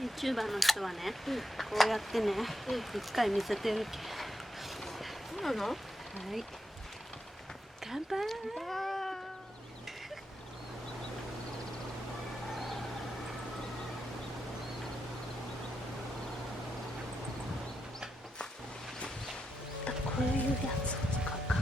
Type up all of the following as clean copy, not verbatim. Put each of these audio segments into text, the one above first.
YouTuber の人はね、こうやってね、一回見せてるけ。そうなの？はい。乾杯。こういうやつを使うか。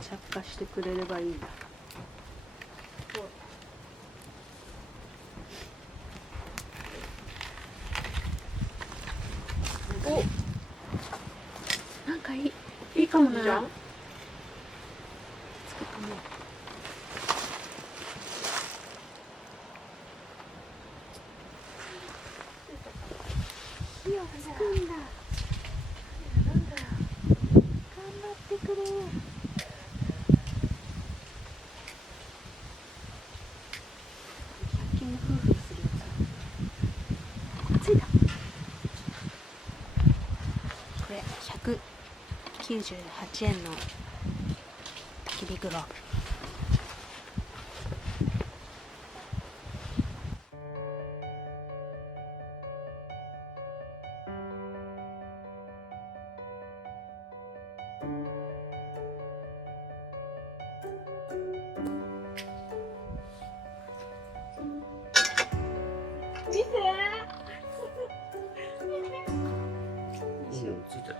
着火してくれればいいんだ。お、なんかいいかもな。つくかも。火をつくんだ。頑張ってくれ。これ198円の焚き火グローブ。見て。ついたじゃん。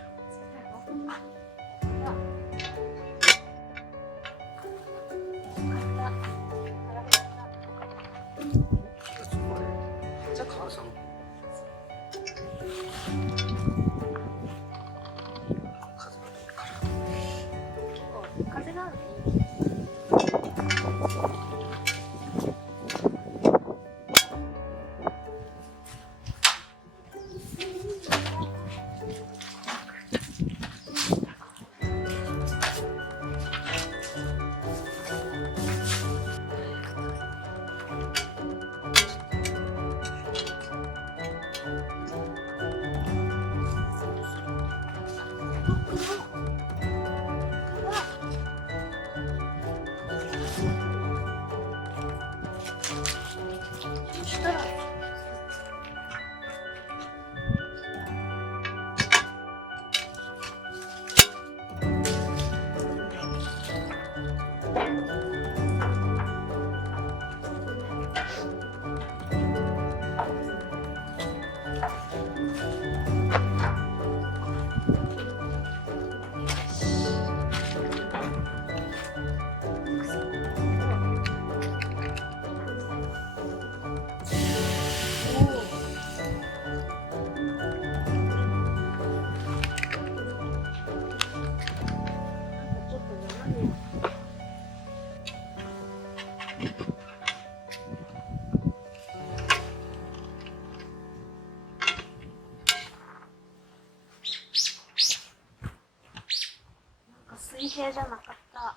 水平じゃなかった。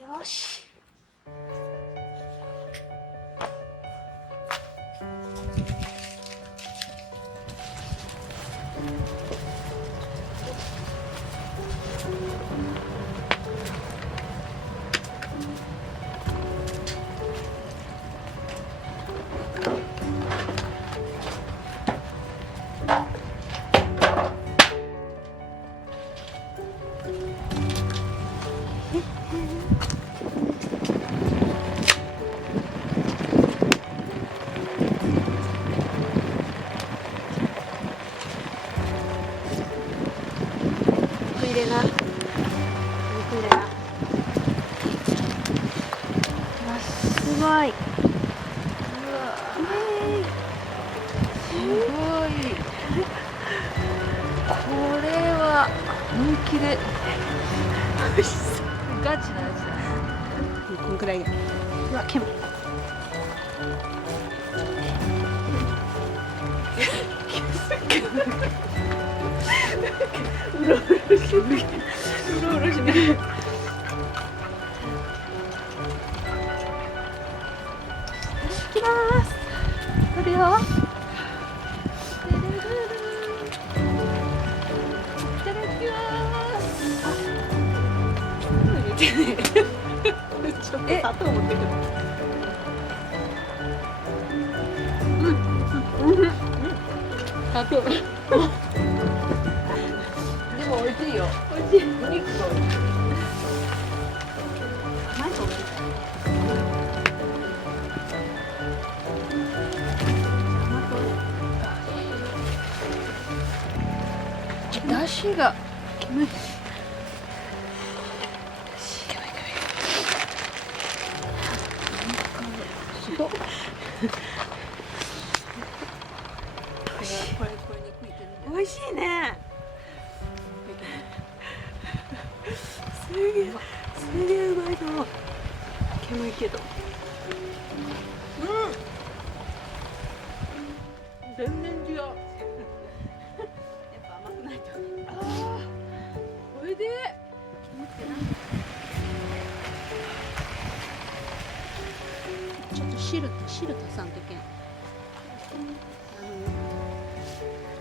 よし。入れな。肉入れな。わ、すごい。うわすすごい。これは本気でガチなやつだ。こんくらいで。うわ、煙。うろうろしてる。うろうろしてる。いきます。これよ。いただきます。ちょっと砂糖持ってくる。砂糖。でも美味しいよ。美味しい。お肉が美味しい。甘いと思う。出汁がすごっ。これ肉いけるん美味しいね。すげえ、すげえうまいぞ。煙いけど。全然違う。やっぱ甘くないと。ああ、おいで。ちょっと汁足さんとけん。あ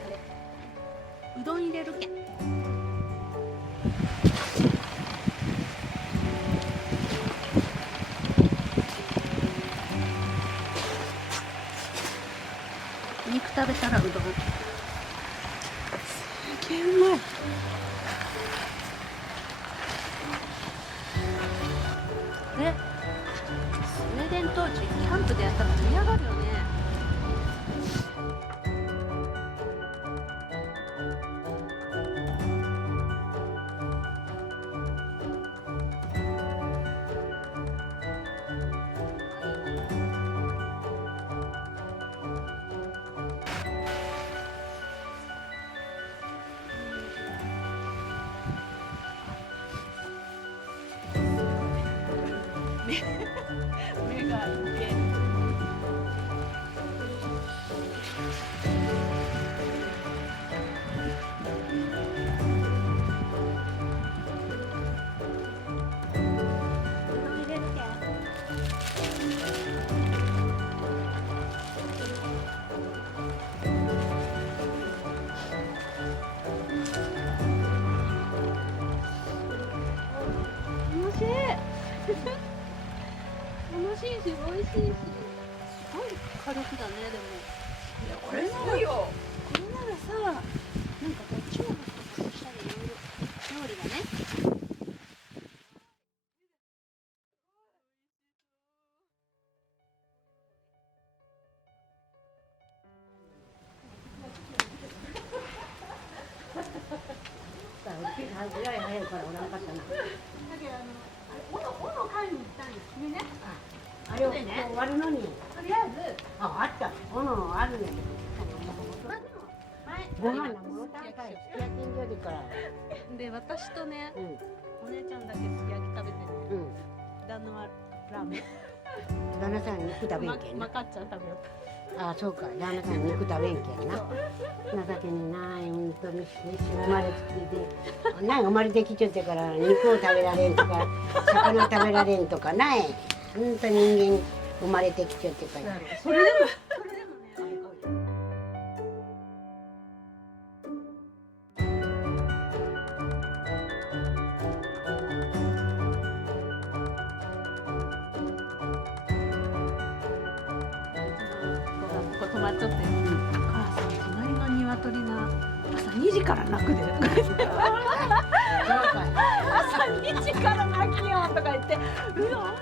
れ、うどん入れるけん。肉食べたらうどん。すげえうまい。ね、スウェーデン当時キャンプでやったら盛り上がるよね。目がいて。楽しいし美味しいし、すごい火力だね。でもいやこれすごいよ。これならさ、なんかこっちも発掘したりいろいろ料理がね。ぐらい早いからおらんかったな。あれを割るのに。とりあえず。あった。斧あるね。ご飯のものたんかい。すき焼きん料理から。で、私とね、うん。お姉ちゃんだけすき焼き食べてる。うん。旦那はラーメン。旦那さん肉食べんけんな。マカッチャン食べよう。あ、そうか。旦那さん肉食べんけんな。情けにない本当に生まれつきで、なん生まれてきちゃってから肉を食べられんとか魚食べられんとかない。本当人間生まれてきちゃってから。それでもね。止まっちゃって、母さん隣の鶏が朝2時から鳴くで朝2時から鳴きよとか言って、うわ